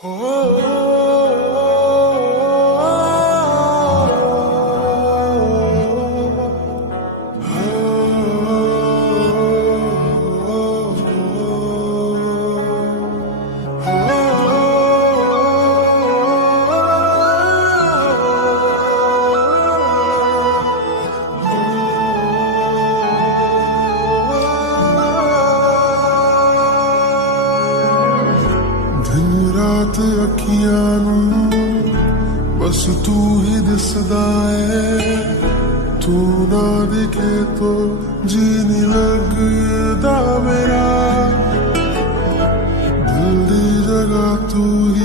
दिन रात अखियां नूं बस तू ही दिसदा है। तू ना दिखे तो जी नहीं लगदा मेरा। दिल दी जगह तू ही